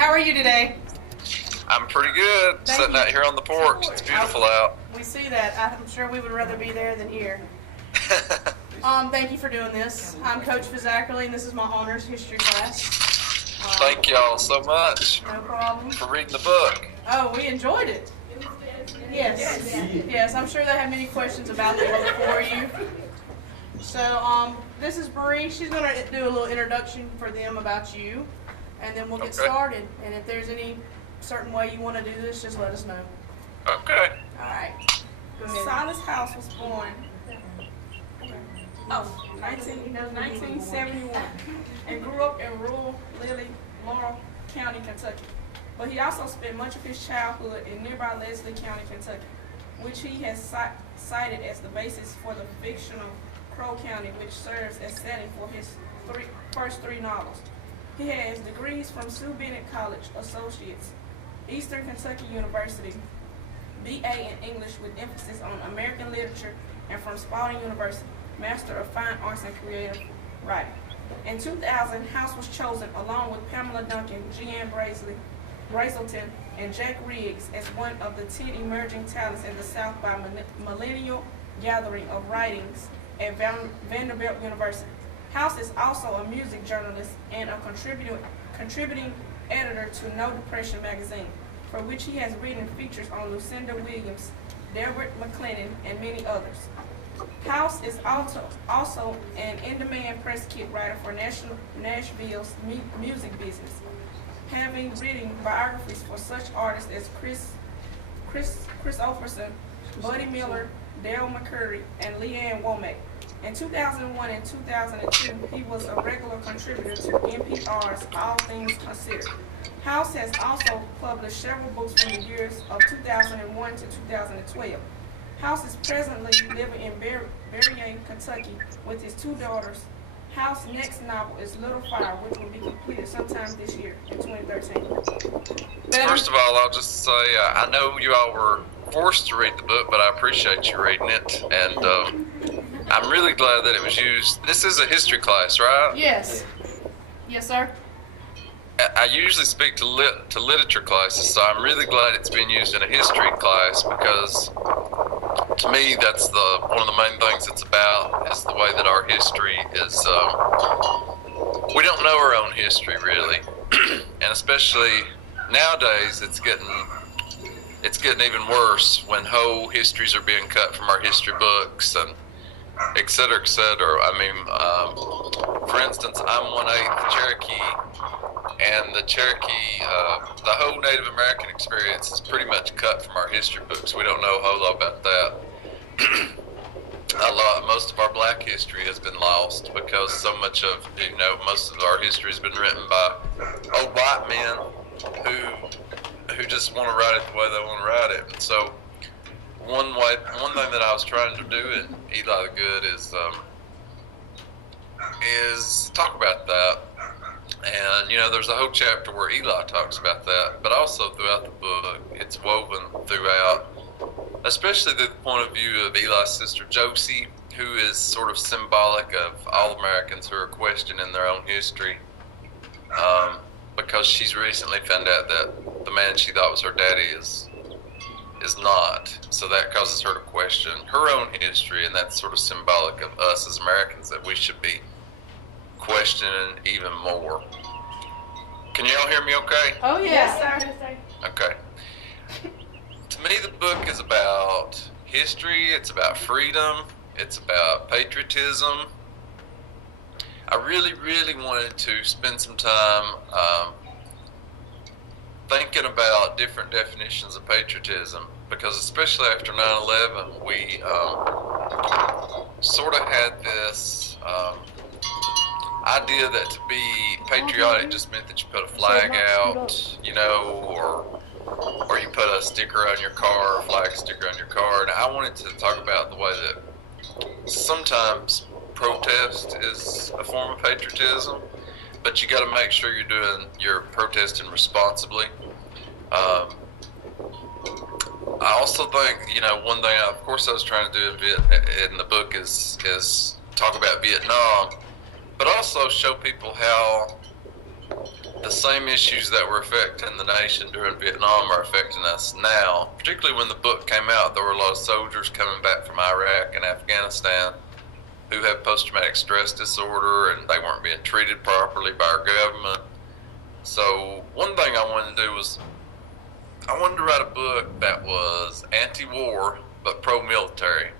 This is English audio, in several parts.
How are you today? I'm pretty good. Sitting out here on the porch. It's beautiful out. We see that. I'm sure we would rather be there than here. Thank you for doing this. I'm Coach Fizzackerly, and this is my honors history class. Thank y'all so much. No problem. For reading the book. Oh, we enjoyed it. Yes. I'm sure they have many questions about the book for you. So, this is Bree. She's going to do a little introduction for them about you, and then we'll get started. And if there's any certain way you want to do this, just let us know. Okay. All right. Go ahead. Silas House was born 1971 and grew up in rural Laurel County, Kentucky. But he also spent much of his childhood in nearby Leslie County, Kentucky, which he has cited as the basis for the fictional Crow County, which serves as setting for his first three novels. He has degrees from Sue Bennett College, Associates, Eastern Kentucky University, BA in English with emphasis on American literature, and from Spalding University, Master of Fine Arts and Creative Writing. In 2000, House was chosen along with Pamela Duncan, Jeanne Brazelton, and Jack Riggs as one of the 10 emerging talents in the South by Millennial Gathering of Writings at Vanderbilt University. House is also a music journalist and a contributing editor to No Depression magazine, for which he has written features on Lucinda Williams, Delbert McClellan, and many others. House is also an in-demand press kit writer for Nashville's music business, having written biographies for such artists as Chris Offerson, Buddy Miller, Dale McCurry, and Leanne Womack. In 2001 and 2002, he was a regular contributor to NPR's All Things Considered. House has also published several books from the years of 2001 to 2012. House is presently living in Berrien, Kentucky, with his two daughters. House's next novel is Little Fire, which will be completed sometime this year in 2013. First of all, I'll just say I know you all were forced to read the book, but I appreciate you reading it, and I'm really glad that it was used. This is a history class, right? Yes. Yes, sir. I usually speak to literature classes, so I'm really glad it's being used in a history class, because to me that's one of the main things it's about, is the way that our history is. We don't know our own history really, and especially nowadays it's getting even worse when whole histories are being cut from our history books and et cetera, et cetera. I mean, for instance, I'm 1/8 Cherokee, and the Cherokee, the whole Native American experience is pretty much cut from our history books. We don't know a whole lot about that. Most of our black history has been lost because so much of, most of our history has been written by old white men who just want to write it the way they want to write it. And so one thing that I was trying to do in Eli the Good is talk about that. And, there's a whole chapter where Eli talks about that, but also throughout the book, it's woven throughout, especially the point of view of Eli's sister Josie, who is sort of symbolic of all Americans who are questioning their own history, because she's recently found out that the man she thought was her daddy is not. So that causes her to question her own history, and that's sort of symbolic of us as Americans, that we should be questioning even more. Can y'all hear me okay? Oh, yes, sir. Okay. To me, the book is about history, it's about freedom, it's about patriotism. I really, really wanted to spend some time thinking about different definitions of patriotism, because especially after 9/11, we sort of had this idea that to be patriotic just meant that you put a flag out, or you put a sticker on your car, a flag sticker on your car. And I wanted to talk about the way that sometimes protest is a form of patriotism, but you got to make sure you're protesting responsibly. I also think, one thing, of course, I was trying to do in the book is talk about Vietnam, but also show people how the same issues that were affecting the nation during Vietnam are affecting us now. Particularly when the book came out, there were a lot of soldiers coming back from Iraq and Afghanistan who had post-traumatic stress disorder, and they weren't being treated properly by our government. So one thing I wanted to do was I wanted to write a book that was anti-war but pro-military,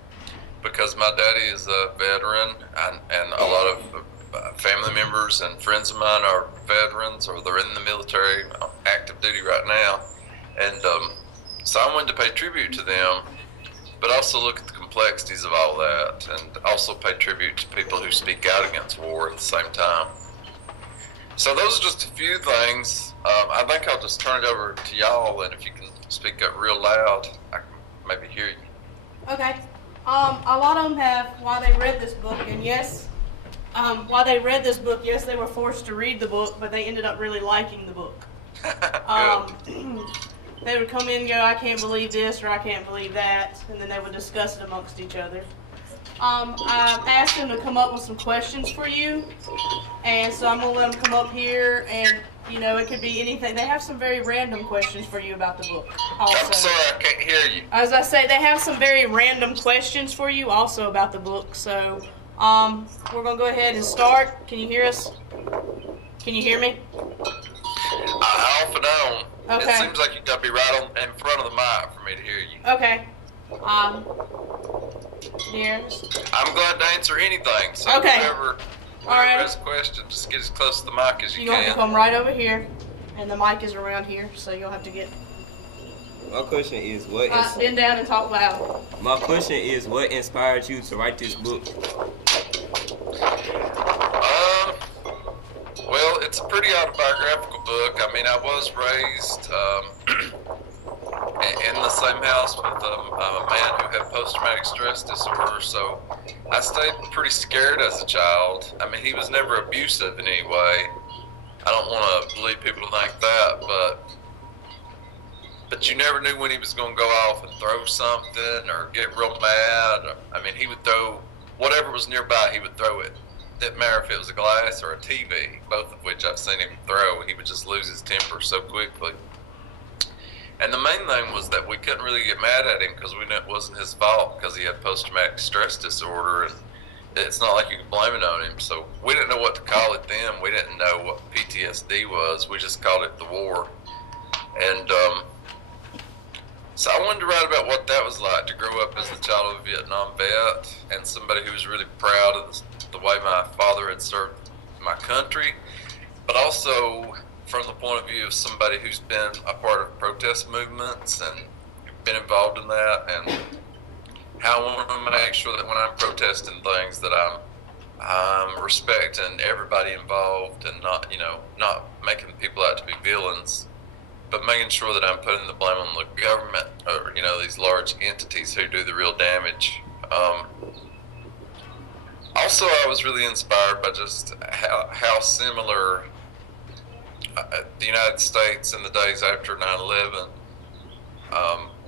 because my daddy is a veteran, and a lot of family members and friends of mine are veterans, or they're in the military, active duty right now, and so I wanted to pay tribute to them, but also look at the complexities of all that, and also pay tribute to people who speak out against war at the same time. So those are just a few things. I think I'll just turn it over to y'all, and if you can speak up real loud, I can maybe hear you. Okay. A lot of them have, while they read this book, and yes, while they read this book, yes, they were forced to read the book, but they ended up really liking the book. They would come in and go, I can't believe this, or I can't believe that, and then they would discuss it amongst each other. I asked them to come up with some questions for you, and so I'm going to let them come up here, and, you know, it could be anything. They have some very random questions for you about the book also. I'm sorry, I can't hear you. As I say, they have some very random questions for you also about the book, so we're going to go ahead and start. Can you hear us? Can you hear me? Off and on. Okay. It seems like you got to be right on in front of the mic for me to hear you. Okay. Yes. I'm glad to answer anything. So Okay. whoever All right. has a question, just get as close to the mic as you You're going to can. come right over here, and the mic is around here, so you'll have to get... My question is bend down and talk loud. My question is what inspired you to write this book? Well, it's a pretty autobiographical book. I mean, I was raised in the same house with a man who had post-traumatic stress disorder, so I stayed pretty scared as a child. I mean, he was never abusive in any way. I don't want to lead people to think that, but you never knew when he was going to go off and throw something or get real mad. I mean, he would throw whatever was nearby, he would throw it. Didn't matter if it was a glass or a TV, both of which I've seen him throw. He would just lose his temper so quickly. And the main thing was that we couldn't really get mad at him because we knew it wasn't his fault, because he had post-traumatic stress disorder, and it's not like you could blame it on him. So we didn't know what to call it then. We didn't know what PTSD was. We just called it the war. And so I wanted to write about what that was like to grow up as the child of a Vietnam vet and somebody who was really proud of the way my father had served my country, but also from the point of view of somebody who's been a part of protest movements and been involved in that, and how I want to make sure that when I'm protesting things that I'm respecting everybody involved and not making people out to be villains, but making sure that I'm putting the blame on the government or, these large entities who do the real damage. Also, I was really inspired by just how similar the United States in the days after 9/11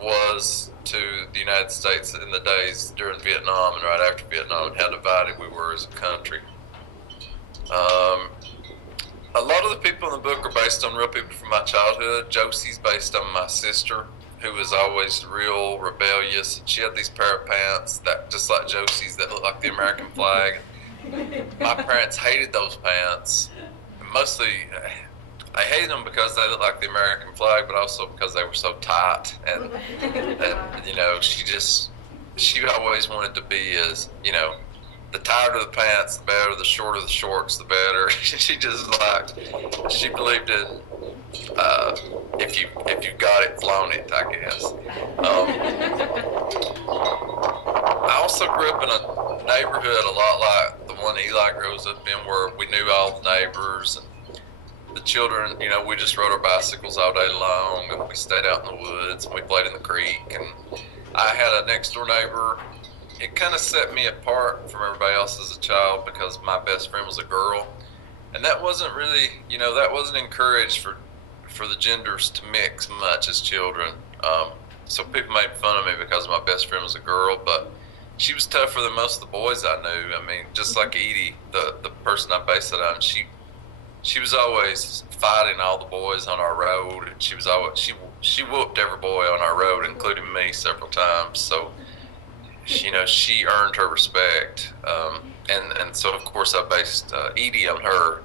was to the United States in the days during Vietnam and right after Vietnam, and how divided we were as a country. A lot of the people in the book are based on real people from my childhood. Josie's based on my sister, who was always real rebellious. She had these pair of pants that, just like Josie's, that looked like the American flag. My parents hated those pants. Mostly, I hated them because they looked like the American flag, but also because they were so tight. And she always wanted to be as, the tighter the pants, the better, the shorter the shorts, the better. She believed in, if you got it, flown it, I guess. I also grew up in a neighborhood a lot like the one Eli grows up in, where we knew all the neighbors and the children. We just rode our bicycles all day long, and we stayed out in the woods, and we played in the creek. And I had a next door neighbor. It kind of set me apart from everybody else as a child, because my best friend was a girl, and that wasn't really, that wasn't encouraged for the genders to mix much as children. So people made fun of me because my best friend was a girl, but she was tougher than most of the boys I knew. I mean, just like Edie, the person I based it on, she was always fighting all the boys on our road, and she was always she whooped every boy on our road, including me, several times. So she earned her respect, and so of course I based Edie on her.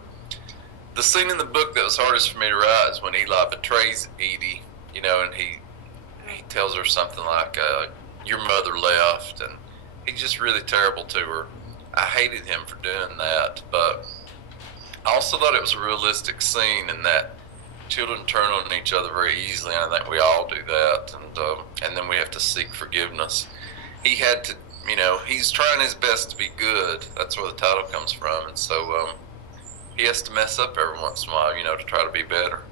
The scene in the book that was hardest for me to write is when Eli betrays Edie, and he tells her something like, "Your mother left," and he's just really terrible to her. I hated him for doing that, but I also thought it was a realistic scene in that children turn on each other very easily, and I think we all do that, and then we have to seek forgiveness. He had to, he's trying his best to be good. That's where the title comes from, and so he has to mess up every once in a while, to try to be better.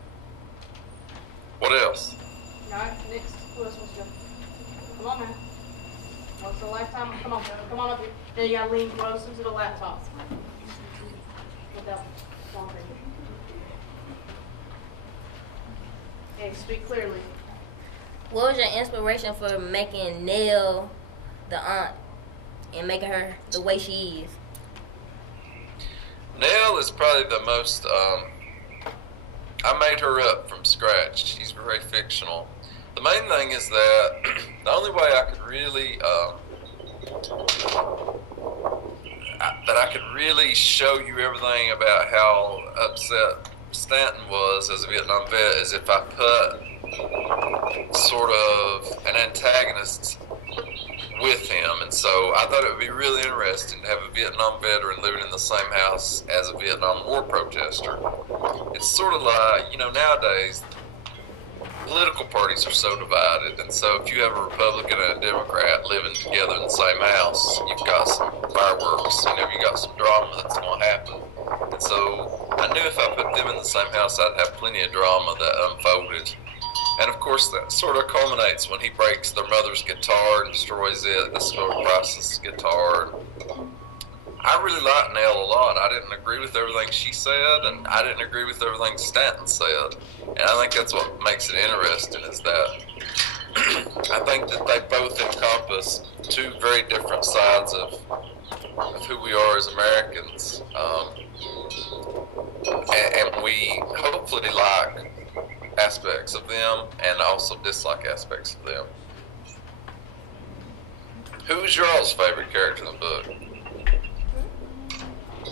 What else? All right, next. Who else wants to go? Come on, man. What's the last time? Come on up here. Now you gotta lean closer to the laptop. Without talking. Okay, speak clearly. What was your inspiration for making Nell the aunt and making her the way she is? Nell is probably the most, I made her up from scratch. She's very fictional. The main thing is that the only way I could really, show you everything about how upset Stanton was as a Vietnam vet is if I put sort of an antagonist with him, and so I thought it would be really interesting to have a Vietnam veteran living in the same house as a Vietnam War protester. It's sort of like, nowadays political parties are so divided, and so if you have a Republican and a Democrat living together in the same house, you've got some fireworks, you've got some drama that's going to happen. And so I knew if I put them in the same house, I'd have plenty of drama that unfolded. And of course, that sort of culminates when he breaks their mother's guitar and destroys it. This sort of Price's guitar. I really liked Nell a lot. I didn't agree with everything she said, and I didn't agree with everything Stanton said. And I think that's what makes it interesting, is that I think that they both encompass two very different sides of who we are as Americans. And we hopefully like aspects of them and also dislike aspects of them. Who's y'all's favorite character in the book?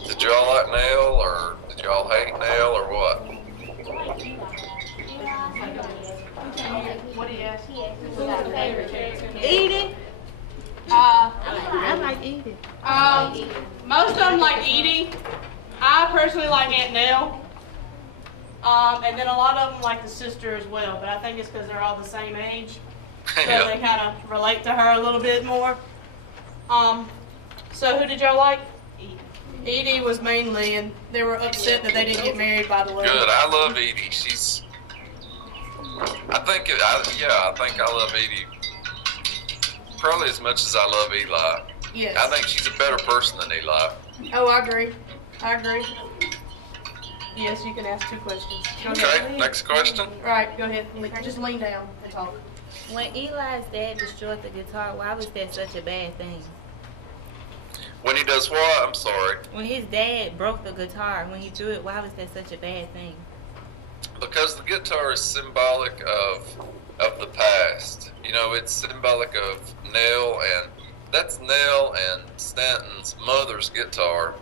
Did y'all like Nell, or did y'all hate Nell, or what? What do you ask? Who's your favorite character? Edie. I like Edie. Most of them like Edie. I personally like Aunt Nell. And then a lot of them like the sister as well, but I think it's because they're all the same age. So Yeah. they kind of relate to her a little bit more. So who did y'all like? Edie was mainly, and they were upset that they didn't get married, by the way. Good. I love Edie. I think I love Edie probably as much as I love Eli. Yes. I think she's a better person than Eli. Oh, I agree. Yes, you can ask 2 questions. Go Okay, ahead. next question. Right, go ahead. Just lean down and talk. When Eli's dad destroyed the guitar, why was that such a bad thing? When he does what? I'm sorry. When his dad broke the guitar, when he threw it, why was that such a bad thing? Because the guitar is symbolic of the past. It's symbolic of Nell, and that's Nell and Stanton's mother's guitar.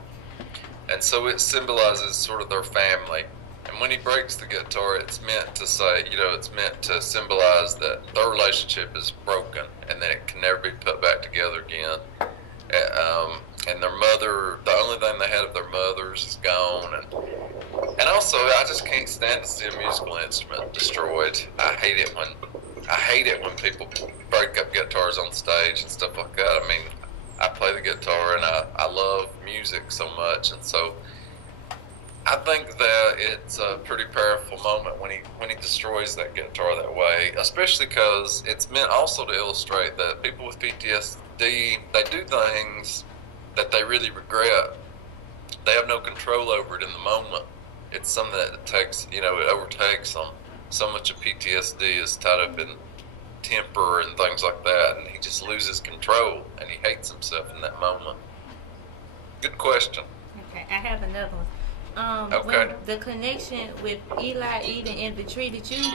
And so it symbolizes sort of their family. And when he breaks the guitar, it's meant to say, it's meant to symbolize that their relationship is broken and that it can never be put back together again. And their mother, the only thing they had of their mothers is gone. And also, I just can't stand to see a musical instrument destroyed. I hate it when people break up guitars on stage and stuff like that. I mean, I play the guitar and I love music so much, and so I think that it's a pretty powerful moment when he destroys that guitar that way, especially because it's meant also to illustrate that people with PTSD, they do things that they really regret. They have no control over it in the moment. It's something that takes, it overtakes them. So much of PTSD is tied up in temper and things like that, and he just loses control and he hates himself in that moment. Good question. Okay, I have another one. Okay. when the connection with Eli Eden and the tree that you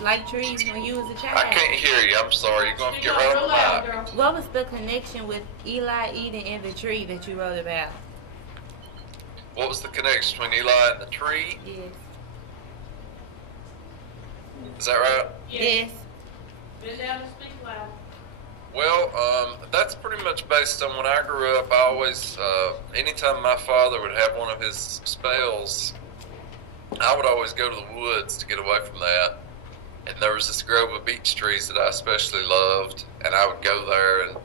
like trees when you was a child. I can't hear you. I'm sorry. You're going to get right on the mic. What was the connection with Eli Eden and the tree that you wrote about? What was the connection between Eli and the tree? Yes. Is that right? Yes. Bend down and speak loud. Well, that's pretty much based on when I grew up. I always, anytime my father would have one of his spells, I would always go to the woods to get away from that. And there was this grove of beech trees that I especially loved, and I would go there and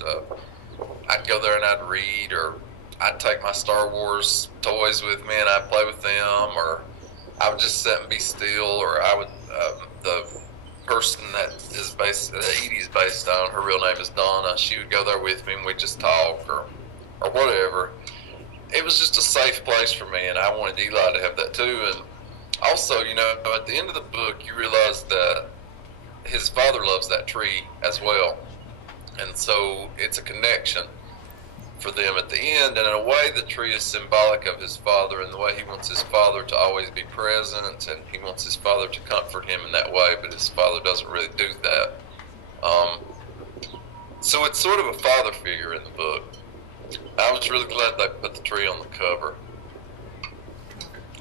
I'd go there and I'd read, or I'd take my Star Wars toys with me and I'd play with them, or I would just sit and be still, or I would, the person that Edie is based on, her real name is Donna, she would go there with me and we'd just talk or whatever. It was just a safe place for me, and I wanted Eli to have that too. And also, you know, at the end of the book, you realize that his father loves that tree as well. And so it's a connection for them at the end. And in a way, the tree is symbolic of his father, and the way he wants his father to always be present, and he wants his father to comfort him in that way, but his father doesn't really do that. So it's sort of a father figure in the book. I was really glad they put the tree on the cover.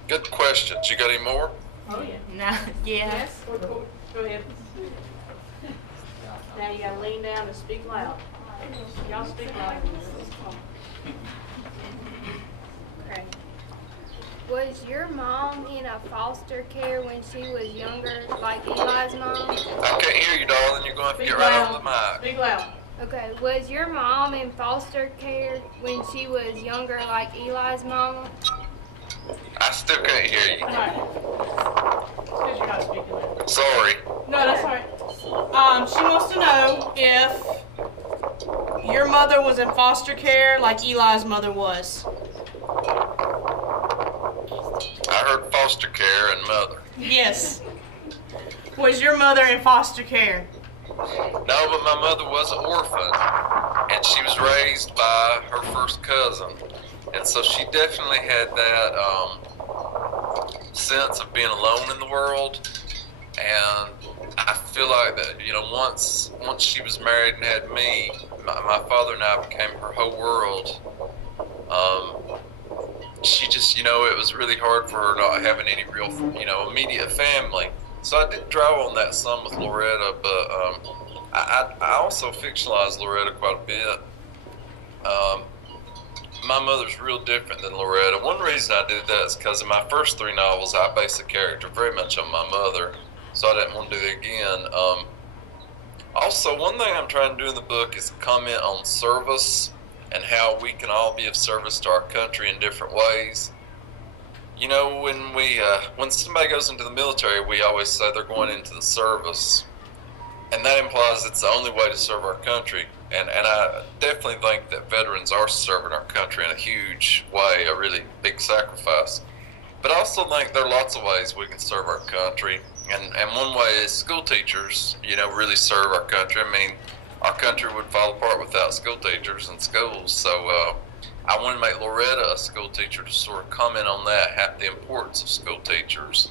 Good questions. You got any more? Oh, yeah. No. Yeah. Yes? Go ahead. Now you gotta lean down and speak loud. Y'all speak loud. Okay. Was your mom in a foster care when she was younger, like Eli's mom? I can't hear you, darling. You're going to have to get right on the mic. Speak loud. Okay. Was your mom in foster care when she was younger, like Eli's mama? I still can't hear you. Alright. Because you're not speaking loud. Sorry. No, that's alright. She wants to know if your mother was in foster care like Eli's mother was. I heard foster care and mother. Yes. Was your mother in foster care? No, but my mother was an orphan, and she was raised by her first cousin. And so she definitely had that sense of being alone in the world. And I feel like that, you know, once she was married and had me, my father and I became her whole world. She just, you know, it was really hard for her not having any real, you know, immediate family. So I did draw on that some with Loretta, but I also fictionalized Loretta quite a bit. My mother's real different than Loretta. One reason I did that is because in my first 3 novels, I based the character very much on my mother, so I didn't want to do that again. Also, one thing I'm trying to do in the book is comment on service and how we can all be of service to our country in different ways. You know, when somebody goes into the military, we always say they're going into the service, and that implies it's the only way to serve our country. And I definitely think that veterans are serving our country in a huge way, a really big sacrifice. But I also think there are lots of ways we can serve our country, and one way is school teachers, you know, really serve our country. I mean, our country would fall apart without school teachers and schools. So I want to make Loretta a school teacher to sort of comment on that, the importance of school teachers.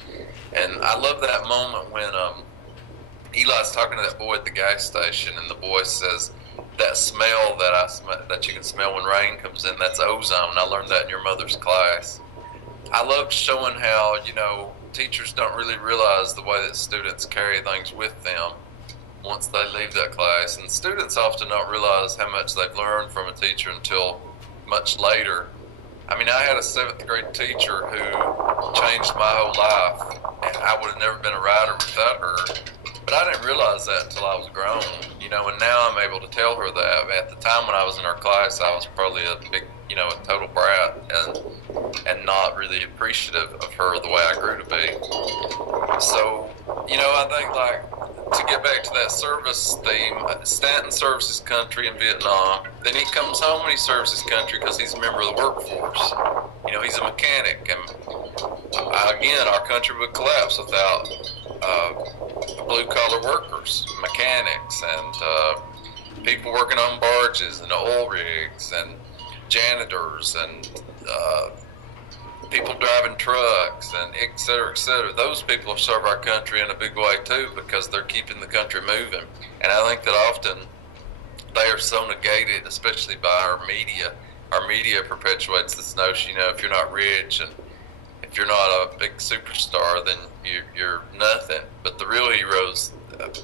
And I love that moment when Eli's talking to that boy at the gas station, and the boy says, that smell that you can smell when rain comes in, that's ozone. I learned that in your mother's class. I love showing how, you know, teachers don't really realize the way that students carry things with them once they leave that class. And students often don't realize how much they've learned from a teacher until much later. I mean, I had a 7th grade teacher who changed my whole life, and I would have never been a writer without her. But I didn't realize that until I was grown, you know, and now I'm able to tell her that. At the time when I was in her class, I was probably a big, you know, a total brat and not really appreciative of her the way I grew to be. So, you know, I think, like, to get back to that service theme, Stanton serves his country in Vietnam. Then he comes home and he serves his country because he's a member of the workforce. You know, he's a mechanic. And again, our country would collapse without blue-collar workers, mechanics, and people working on barges and oil rigs and janitors and people driving trucks and et cetera, et cetera. Those people serve our country in a big way too, because they're keeping the country moving. And I think that often they are so negated, especially by our media. Our media perpetuates this notion, if you're not rich and if you're not a big superstar, then you're nothing. But the real heroes,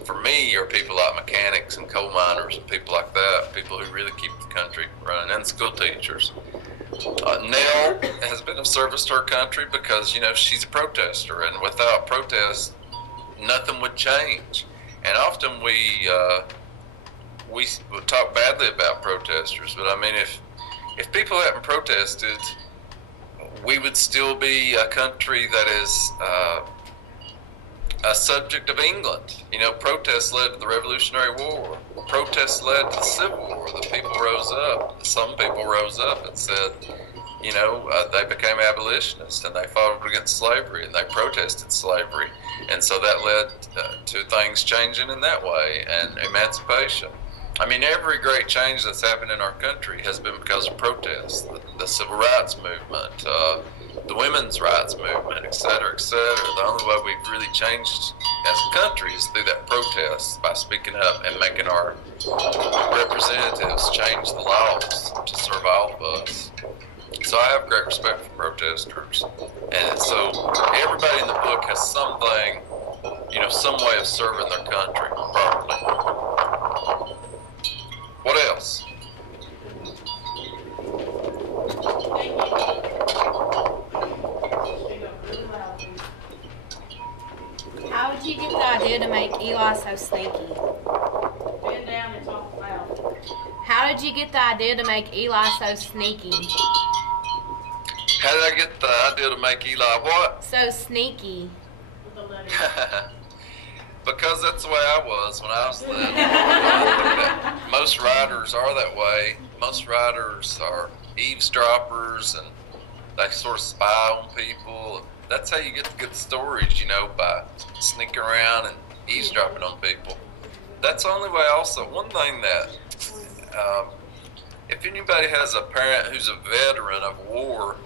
for me, are people like mechanics and coal miners and people like that, people who really keep the country running, and school teachers. Nell has been of service to her country because, she's a protester, and without protest, nothing would change. And often we talk badly about protesters, but I mean, if people hadn't protested, we would still be a country that is a subject of England. Protests led to the Revolutionary War. Protests led to the Civil War. The people rose up. Some people rose up and said, they became abolitionists and they fought against slavery and they protested slavery. And so that led to things changing in that way and emancipation. I mean, every great change that's happened in our country has been because of protests. The civil rights movement, the women's rights movement, et cetera, et cetera. The only way we've really changed as a country is through that protest, by speaking up and making our representatives change the laws to serve all of us. So I have great respect for protesters. And so everybody in the book has something, some way of serving their country properly. What else? How did you get the idea to make Eli so sneaky? Bend down and talk loud. How did you get the idea to make Eli so sneaky? How did I get the idea to make Eli what? So sneaky. With the letter. Because that's the way I was when I was little. Most writers are that way. Most writers are eavesdroppers and they sort of spy on people. That's how you get the good stories, by sneaking around and eavesdropping on people. That's the only way also. One thing that, if anybody has a parent who's a veteran of war,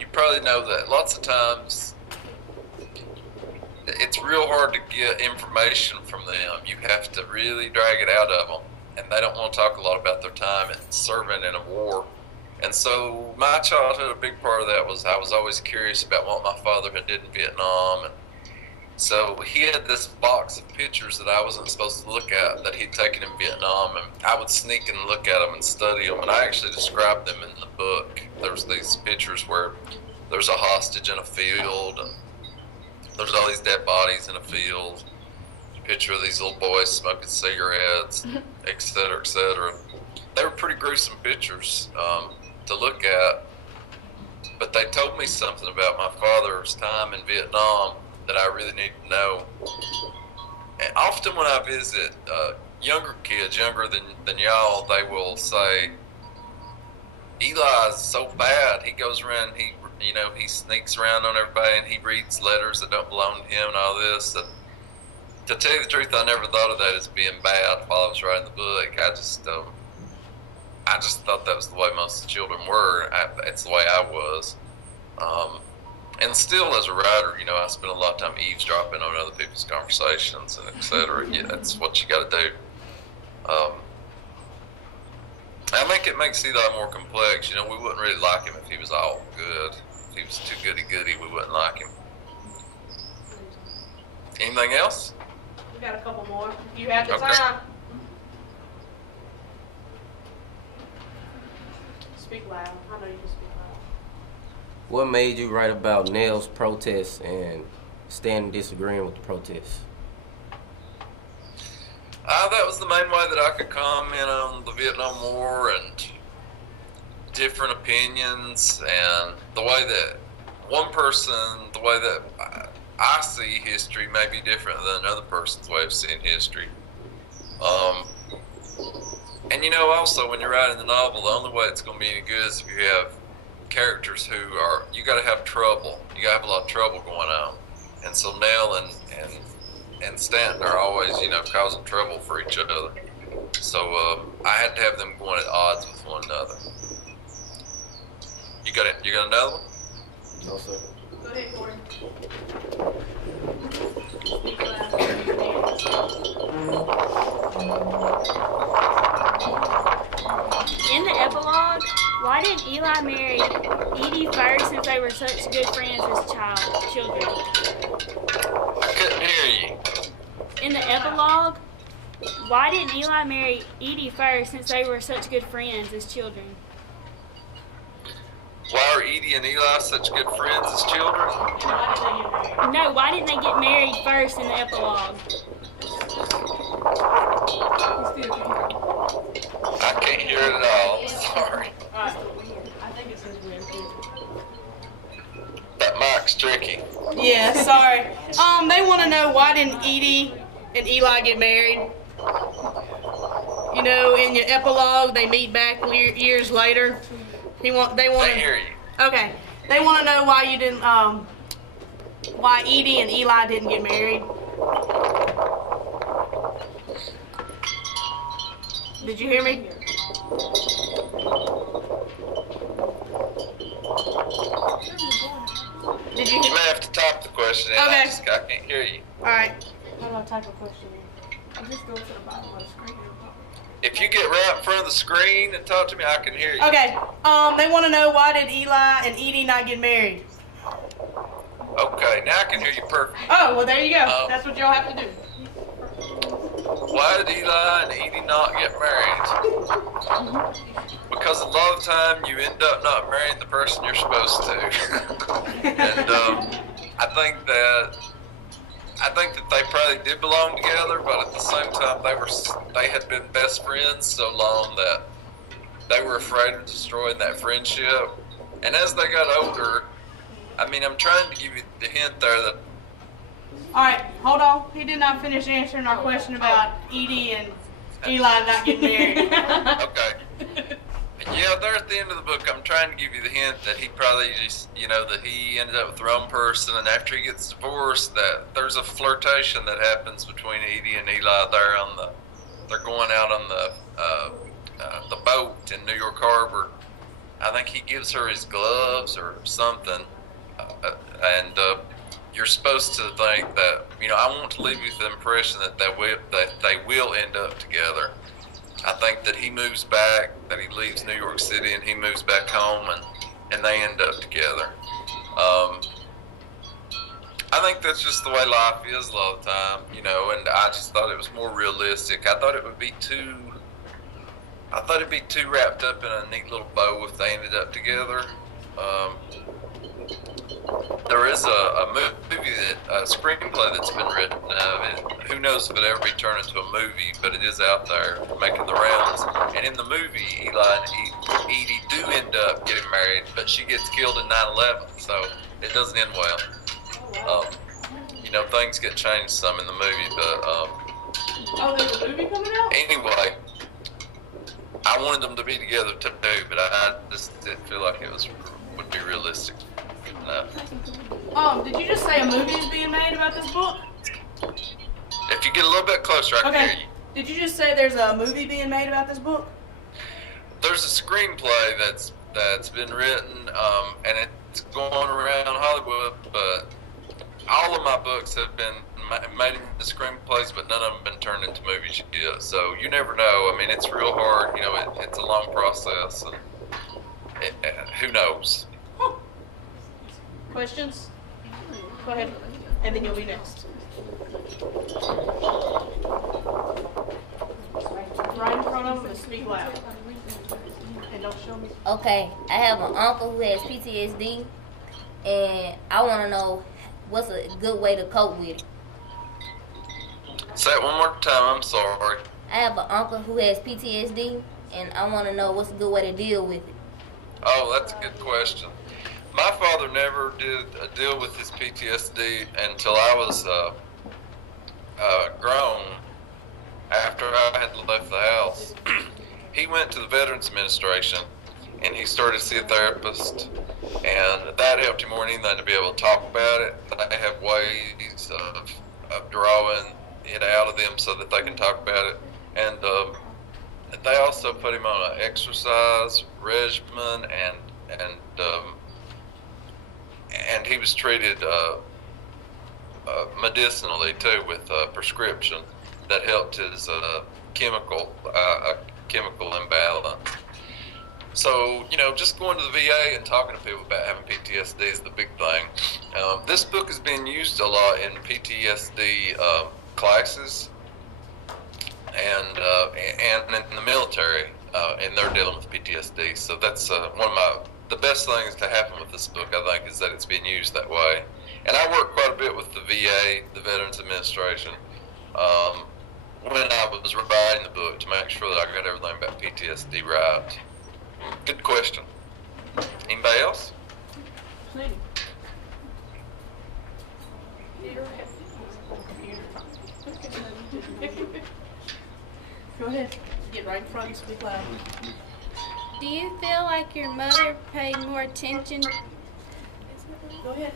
you probably know that lots of times it's real hard to get information from them. You have to really drag it out of them, and they don't want to talk a lot about their time in serving in a war. And so my childhood, a big part of that was I was always curious about what my father had did in Vietnam. And so he had this box of pictures that I wasn't supposed to look at that he'd taken in Vietnam, and I would sneak and look at them and study them, and I actually described them in the book. There's these pictures where there's a hostage in a field, and there's all these dead bodies in a field. Picture of these little boys smoking cigarettes, et cetera, et cetera. They were pretty gruesome pictures to look at, but they told me something about my father's time in Vietnam that I really need to know. And often when I visit younger kids, younger than y'all, they will say, Eli's so bad. He goes around, he sneaks around on everybody and he reads letters that don't belong to him and all this. And to tell you the truth, I never thought of that as being bad while I was writing the book. I just thought that was the way most children were. It's the way I was. And still, as a writer, I spend a lot of time eavesdropping on other people's conversations and et cetera. Yeah, that's what you got to do. I think it makes Eli more complex. We wouldn't really like him if he was all good. If he was too goody-goody, we wouldn't like him. Anything else? We got a couple more. If you have the Okay. time. Speak loud. I know you can speak loud. What made you write about Nell's protests and standing disagreeing with the protests? That was the main way that I could comment on the Vietnam War and different opinions, and the way that the way that I see history may be different than another person's way of seeing history. And also when you're writing the novel, the only way it's going to be any good is if you have characters who are, you got to have trouble. You got to have a lot of trouble going on. And so Nell and Stanton are always, causing trouble for each other. So I had to have them going at odds with one another. You got another one? No, sir. Go ahead, Corey. In the epilogue, why did Eli marry Edie first since they were such good friends as children? I couldn't hear you. In the epilogue, why didn't Eli marry Edie first since they were such good friends as children? Why are Edie and Eli such good friends as children? No, why didn't they get married first in the epilogue? I can't hear it at all. Sorry. I think it says weird. That mic's tricky. Yeah, sorry. They want to know why didn't Edie and Eli get married? You know, in your epilogue, they meet back years later. They want. I hear you. Okay. They want to know why you didn't. Why Edie and Eli didn't get married. Did you hear me? Did you You hear? may have to type the question in. Okay. I can't hear you. All right. How do I type a question? Just go to the bottom of the screen. If you get right in front of the screen and talk to me, I can hear you. Okay. They want to know why did Eli and Edie not get married? Okay, now I can hear you perfectly. Oh, well, there you go. That's what y'all have to do. Why did Eli and Edie not get married? Because a lot of the time you end up not marrying the person you're supposed to. And I think that they probably did belong together, but at the same time they had been best friends so long that they were afraid of destroying that friendship. And as they got older, I mean, I'm trying to give you the hint there that. All right, hold on. He did not finish answering our question about Edie and Eli not getting married. Okay. Yeah, there at the end of the book, I'm trying to give you the hint that he probably just, that he ended up with the wrong person, and after he gets divorced, that there's a flirtation that happens between Edie and Eli there they're going out on the boat in New York Harbor. I think he gives her his gloves or something, and you're supposed to think that, I want to leave you with the impression that they will end up together. I think that he moves back, that he leaves New York City and he moves back home, and they end up together. I think that's just the way life is a lot of the time, and I just thought it was more realistic. I thought it'd be too wrapped up in a neat little bow if they ended up together. There is a movie a screenplay that's been written of it. Who knows if it'll ever be turned into a movie, but it is out there making the rounds. And in the movie, Eli and Edie do end up getting married, but she gets killed in 9/11, so it doesn't end well. Things get changed some in the movie, but Oh, there's a movie coming out? anyway, I wanted them to be together too, but I just didn't feel like it would be realistic. No. Did you just say a movie is being made about this book? If you get a little bit closer, I can hear you. Did you just say there's a movie being made about this book? There's a screenplay that's been written, and it's going around Hollywood, but all of my books have been made into screenplays, but none of them have been turned into movies yet. So you never know. I mean, it's real hard. It's a long process, and who knows? Questions? Go ahead, and then you'll be next. Right in front of them and speak loud. And don't show me. Okay, I have an uncle who has PTSD, and I want to know what's a good way to cope with it. Say it one more time. I'm sorry. I have an uncle who has PTSD, and I want to know what's a good way to deal with it. Oh, that's a good question. My father never did deal with his PTSD until I was grown. After I had left the house, he went to the Veterans Administration and he started to see a therapist, and that helped him more than anything to be able to talk about it. They have ways of drawing it out of them so that they can talk about it, and they also put him on an exercise regimen and and he was treated medicinally too with a prescription that helped his chemical imbalance. So, just going to the VA and talking to people about having PTSD is the big thing. This book is being used a lot in PTSD classes and in the military, and they're dealing with PTSD. So that's one of the best things to happen with this book, I think, is that it's being used that way. And I work quite a bit with the VA, the Veterans Administration, when I was writing the book to make sure that I got everything about PTSD right. Good question. Anybody else? Plenty. Go ahead. Get right in front and speak loud. Do you feel like your mother paid more attention? Go ahead.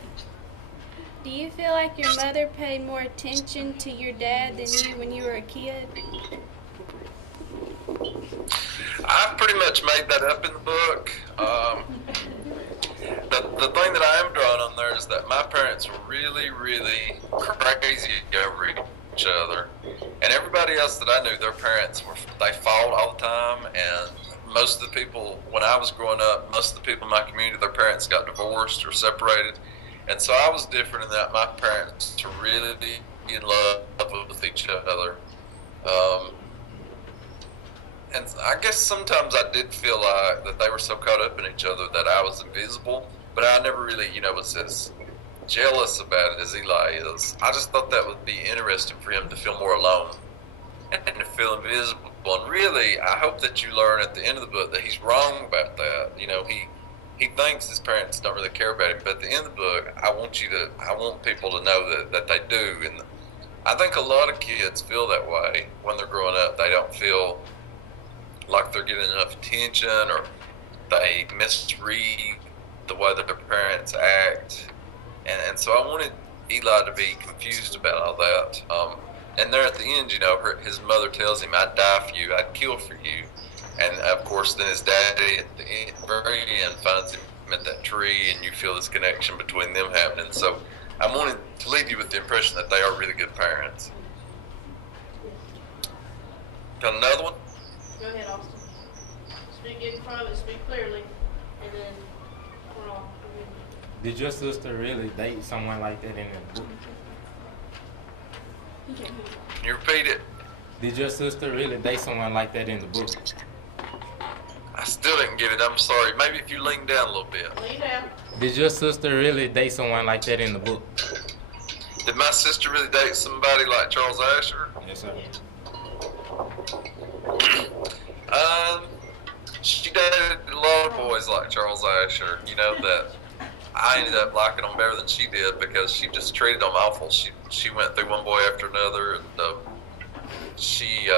Do you feel like your mother paid more attention to your dad than you when you were a kid? I pretty much made that up in the book. The thing that I am drawing on there is that my parents were really, really crazy over each other. And everybody else that I knew, their parents they fought all the time. And most of the people, when I was growing up, most of the people in my community, their parents got divorced or separated. And so I was different in that my parents were really in love with each other. And I guess sometimes I did feel like that they were so caught up in each other that I was invisible, but I never really, was as jealous about it as Eli is. I just thought that would be interesting for him to feel more alone and to feel invisible. And really, I hope that you learn at the end of the book that he's wrong about that. He thinks his parents don't really care about him, but at the end of the book, I want people to know that they do. And I think a lot of kids feel that way when they're growing up. They don't feel like they're getting enough attention, or they misread the way that their parents act. And so I wanted Eli to be confused about all that. And there at the end, his mother tells him, "I'd die for you, I'd kill for you." And of course, then his daddy at the very end finds him at that tree, and you feel this connection between them happening. So I wanted to leave you with the impression that they are really good parents. Got another one? Go ahead, Austin. Speak in front of it, speak clearly, and then we're on. Did your sister really date someone like that in the book? Can you repeat it? Did your sister really date someone like that in the book? I still didn't get it. I'm sorry. Maybe if you lean down a little bit. Lean down. Did your sister really date someone like that in the book? Did my sister really date somebody like Charles Asher? Yes, sir. She dated a lot of boys like Charles Asher. That I ended up liking them better than she did because she just treated them awful. She went through one boy after another, and she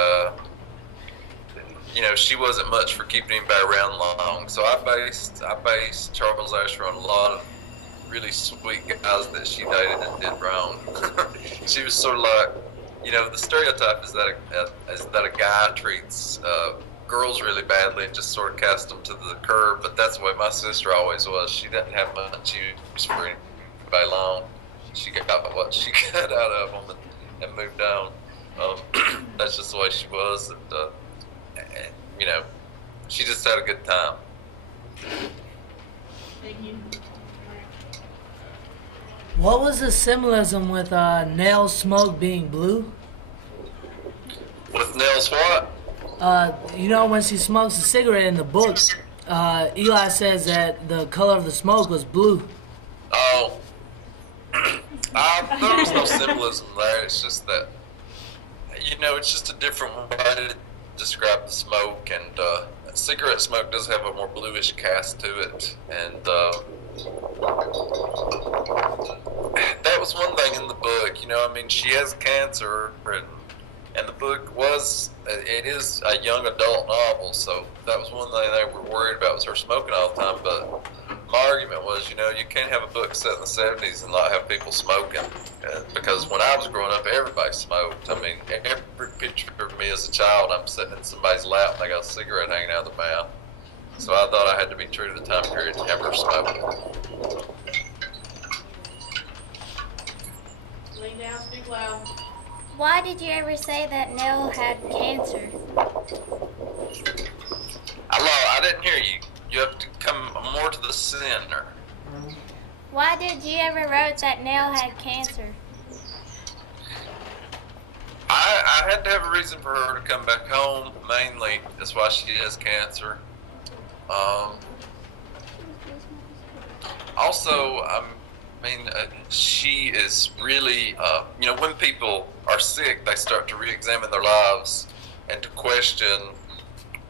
wasn't much for keeping anybody around long. So I based Charles Asher on a lot of really sweet guys that she dated and did wrong. She was sort of like, the stereotype is that a guy treats girls really badly and just sort of cast them to the curb. But that's the way my sister always was. She didn't have much use for anybody long. She got what she got out of them and moved on. That's just the way she was, and she just had a good time. Thank you. What was the symbolism with Nell's smoke being blue? With Nell's what? When she smokes a cigarette in the book, Eli says that the color of the smoke was blue. Oh. There was no symbolism there. It's just that, it's just a different way to describe the smoke, and cigarette smoke does have a more bluish cast to it, and that was one thing in the book. She has cancer, and the book it is a young adult novel, so that was one thing they were worried about, was her smoking all the time. But my argument was, you can't have a book set in the 70s and not have people smoking, because when I was growing up, everybody smoked. Every picture of me as a child, I'm sitting in somebody's lap and they got a cigarette hanging out of their mouth. So I thought I had to be true to the time period and have her smoke. Lean down, speak loud. Why did you ever say that Nell had cancer? Hello, I didn't hear you. You have to come more to the center. Why did you ever wrote that Nell had cancer? I had to have a reason for her to come back home. Mainly, that's why she has cancer. Also, she is really, when people are sick, they start to re-examine their lives and to question,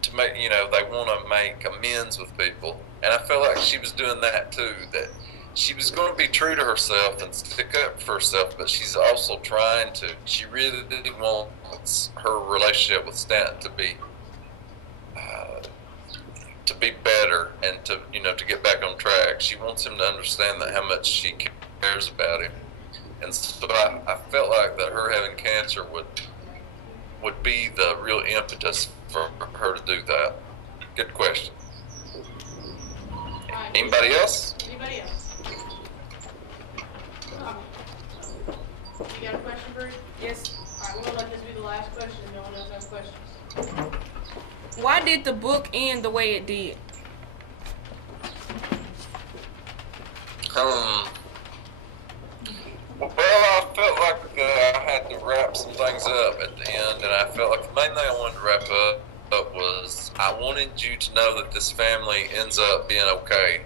to make, they want to make amends with people. And I felt like she was doing that too, that she was going to be true to herself and stick up for herself, but she's also trying to, she really wants her relationship with Stanton to be better and to get back on track. She wants him to understand that how much she cares about him. And so I felt like that her having cancer would be the real impetus for her to do that. Good question. Anybody else? Anybody else? You got a question, Bruce? Yes. Alright, we're gonna let this be the last question. No one else has questions. Why did the book end the way it did? Well, I felt like I had to wrap some things up at the end, and I felt like the main thing I wanted to wrap up was I wanted you to know that this family ends up being okay.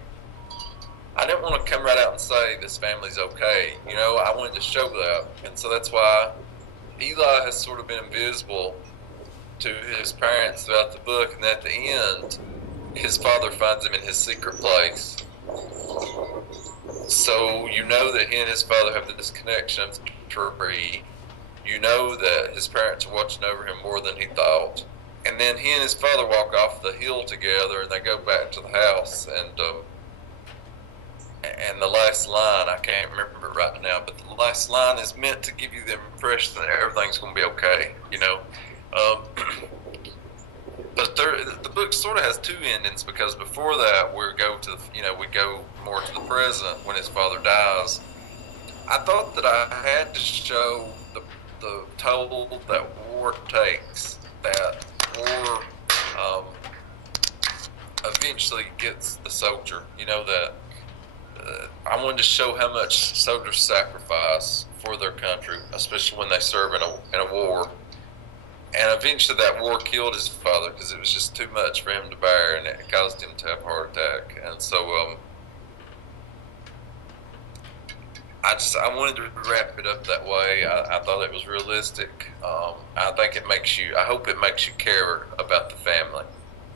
I didn't want to come right out and say this family's okay. I wanted to show that, and so that's why Eli has sort of been invisible to his parents throughout the book, and at the end, his father finds him in his secret place. So you know that he and his father have this connection of the tree. You know that his parents are watching over him more than he thought. And then he and his father walk off the hill together, and they go back to the house. And the last line, I can't remember it right now, but the last line is meant to give you the impression that everything's going to be okay. But the book sort of has two endings, because before that we go more to the present when his father dies. I thought that I had to show the toll that war takes, that war eventually gets the soldier. That I wanted to show how much soldiers sacrifice for their country, especially when they serve in a war. And eventually that war killed his father because it was just too much for him to bear, and it caused him to have a heart attack. And so I wanted to wrap it up that way. I thought it was realistic. I hope it makes you care about the family,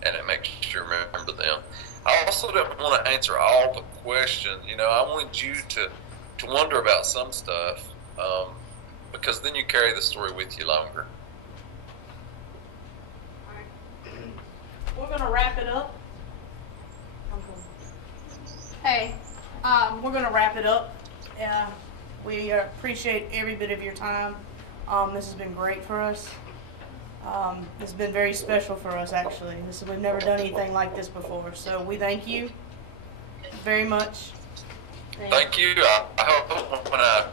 and it makes you remember them. I also didn't want to answer all the questions. I wanted you to wonder about some stuff, because then you carry the story with you longer. We're gonna wrap it up. Hey, we're gonna wrap it up. We appreciate every bit of your time. This has been great for us. It's been very special for us, actually. We've never done anything like this before, so we thank you very much. Thank you. I hope when I'll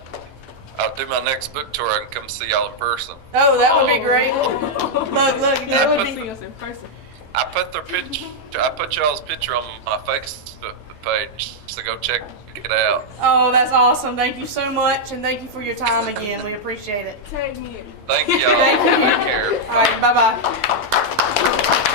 do my next book tour, I can come see y'all in person. Oh, that would be great. Look, that would be. See us in person. I put y'all's picture on my Facebook page, so go check it out. Oh, that's awesome. Thank you so much, and thank you for your time again. We appreciate it. Tag me in. Thank y'all. Thank you. Take care. All right, bye-bye.